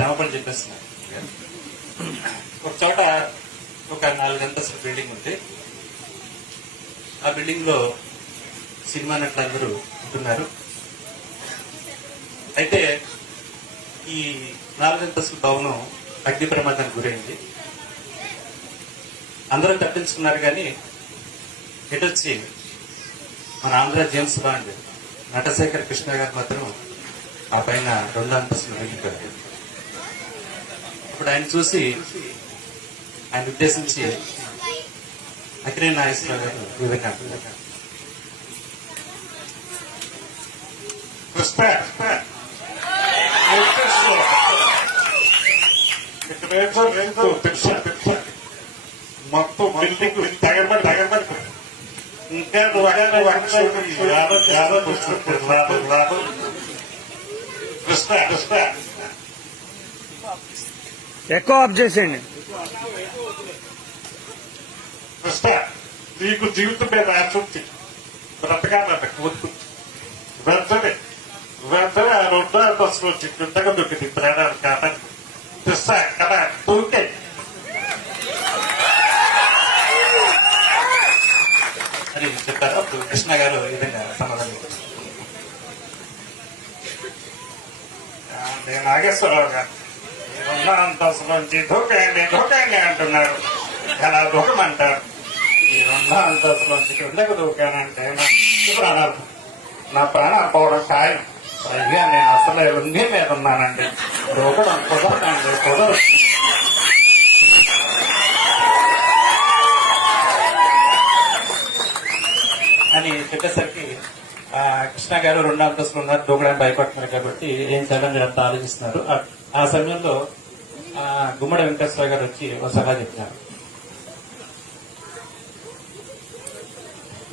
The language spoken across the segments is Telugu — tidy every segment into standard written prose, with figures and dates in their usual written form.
క్షమాపణ చెప్పేస్తున్నాను. ఒక చోట ఒక 4 అంతస్తుల బిల్డింగ్ ఉంది. ఆ బిల్డింగ్ లో సినిమా నటులందరూ ఉంటున్నారు. అయితే ఈ 4 అంతస్తుల భవనం అగ్ని ప్రమాదానికి గురైంది. అందరూ తప్పించుకున్నారు, కానీ ఎటొచ్చి మన ఆంధ్ర జేమ్స్ బాండ్ నటశేఖర్ కృష్ణ గారు మాత్రం ఆ పైన 2 అంతస్తులు వెళ్ళిపోయారు. ఇప్పుడు ఆయన చూసి ఆయన ఉద్దేశించి అక్కినేని నాగేశ్వరరావు గారు ఈ విధంగా అంటున్నారు. కృష్ణ మొత్తం బిల్డింగ్ తగలబడి ఇంకా కృష్ణ ఎక్కువ ఆఫ్ చేసేయండి. కృష్ణ నీకు జీవితం మీద ఆశ ఉంది, బ్రతకాలంట కోరుకుంది. వెంటనే ఆ 2 అంతస్తులు వచ్చి కిందగా దొరికింది ప్రాణాలు కాదని కృష్ణ కదా దూకే అని చెప్పారు. అప్పుడు కృష్ణ గారు ఈ విధంగా సమాధానం ఇచ్చారు. నాగేశ్వరరావు గారు 2 అంతస్తుల నుంచి దూకేయండి అంటున్నారు. ఎలా దూకమంటారు? ఈ 2 అంతస్తుల నుంచి కిందకు దూకానంటే నా ప్రాణాలు పోవడం ఖాయం. అయ్యా నేను అసలు లుంగి మీద ఉన్నానండి, దూకడం కుదరదు. అని చెప్పేసరికి కృష్ణ గారు 2 అంతస్తులు ఉన్నారు, దూకడానికి భయపడుతున్నారు కాబట్టి ఏం చేయాలని అంతా ఆలోచిస్తున్నారు. ఆ సమయంలో గుమ్మడి వెంకటేశ్వర గారు వచ్చి ఒక సలహా చెప్తున్నారు.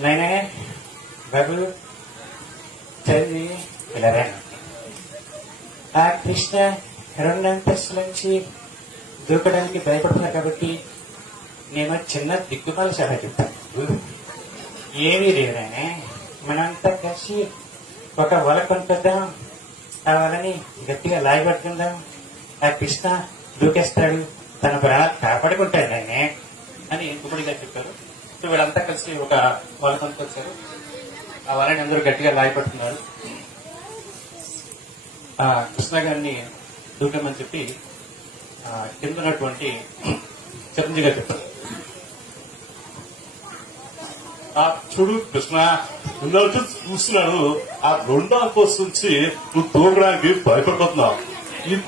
నేనే బాబు చదివి ఇలా ఆ కృష్ణ 2 అంతస్తుల నుంచి దూకడానికి భయపడుతున్నారు కాబట్టి నేను చిన్న దిక్కుమాల సలహా చెప్తాను. ఏమీ లేదనే మనంతా కలిసి ఒక వల కొనుక్కొద్దాం, ఆ వలని గట్టిగా లాగబట్టుకుందాం, ఆ కృష్ణ దూకేస్తాడు, తన ప్రాణాలు కాపాడుకుంటాడు ఆయనే అని గుమ్మడిగా చెప్పారు. సో వీళ్ళంతా కలిసి ఒక వల కొనుక్కొచ్చారు. ఆ వలని అందరూ గట్టిగా లాగబట్టుకున్నారు. ఆ కృష్ణ గారిని దూకమని చెప్పి కింద ఉన్నటువంటి చిరంజీవి గారు చెప్పారు. చూడు కృష్ణ, ఇందాక చూస్తున్నాను, ఆ 2 అంతస్తు నుంచి నువ్వు దూకడానికి భయపడిపోతున్నావు. ఇంత